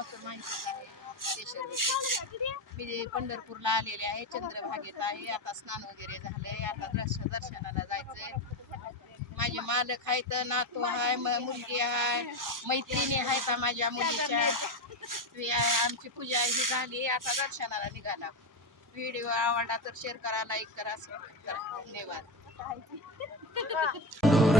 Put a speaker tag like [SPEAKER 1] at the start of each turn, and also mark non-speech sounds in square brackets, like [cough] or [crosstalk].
[SPEAKER 1] मावतर आहे मी पंढरपूरला आलेले आहे चंद्रभागेत आहे. आता स्नान वगैरे झालंय. आता दर्श दर्शनाला जायचंय. माझे मालक आहेत नातू आहे म- मुलगी आहे मैत्रिणी आहेत का माझ्या मुलीच्या. आमची पूजा ही झाली. आता दर्शनाला निघाला. व्हिडिओ आवडला तर शेअर करा लाईक करा सबस्क्राईब करा. धन्यवाद. [laughs]